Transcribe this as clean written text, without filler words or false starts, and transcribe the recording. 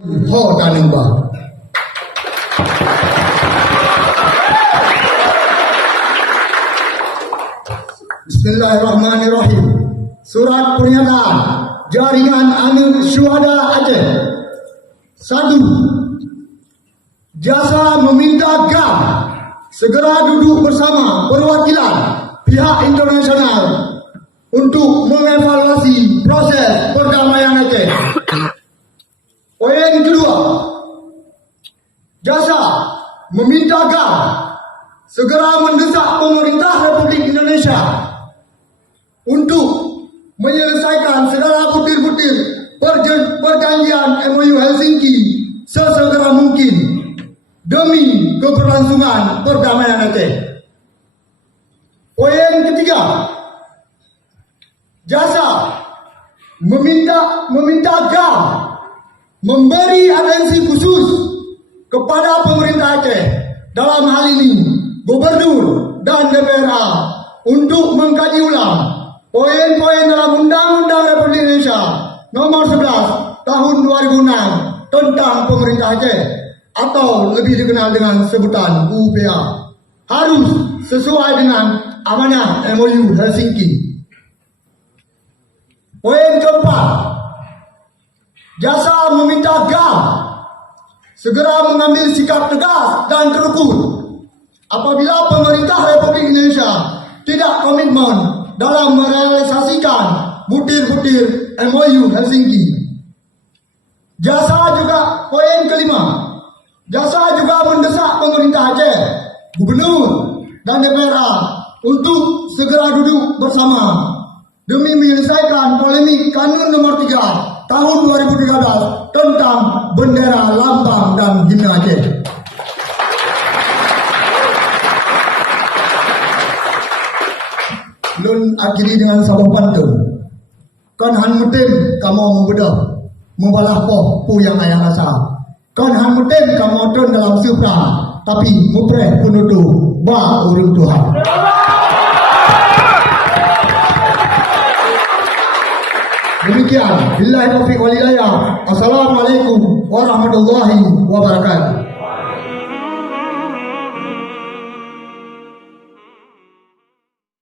Ho tanimba. Bismillahirrahmanirrahim. Surat pernyataan Jaringan Amil Syuhada Aceh. 1. Jasa meminta GAM segera duduk bersama perwakilan pihak internasional untuk mengevaluasi proses perdamaian Aceh. Poin kedua, Jasa meminta GAM segera mendesak pemerintah Republik Indonesia untuk menyelesaikan segala butir-butir perjanjian MOU Helsinki sesegera mungkin demi keberlangsungan perdamaian Aceh. Poin ketiga, Jasa meminta GAM memberi atensi khusus kepada pemerintah Aceh, dalam hal ini Gubernur dan DPRA, untuk mengkaji ulang poin-poin dalam Undang-Undang Republik Indonesia Nomor 11 Tahun 2006 tentang pemerintah Aceh, atau lebih dikenal dengan sebutan UPA, harus sesuai dengan amanah MOU Helsinki. Poin keempat, Jasa meminta GAM segera mengambil sikap tegas dan terukur apabila pemerintah Republik Indonesia tidak komitmen dalam merealisasikan butir-butir MOU Helsinki. Jasa juga, poin kelima, Jasa juga mendesak pemerintah Aceh, Gubernur dan DPRA untuk segera duduk bersama demi menyelesaikan polemik Kanun Nomor 3 Tahun 2013 tentang bendera, lambang dan himne Aceh. Nun akhiri dengan sabah pantun. Kan han mutim kamu membedah, membalah poh pu yang ayah asa. Kan han mutim kamu tun dalam supra, tapi mupreh penutup ba urung Tuhan. Demikian, billahi taufiq wal hidayah. Assalamualaikum warahmatullahi wabarakatuh.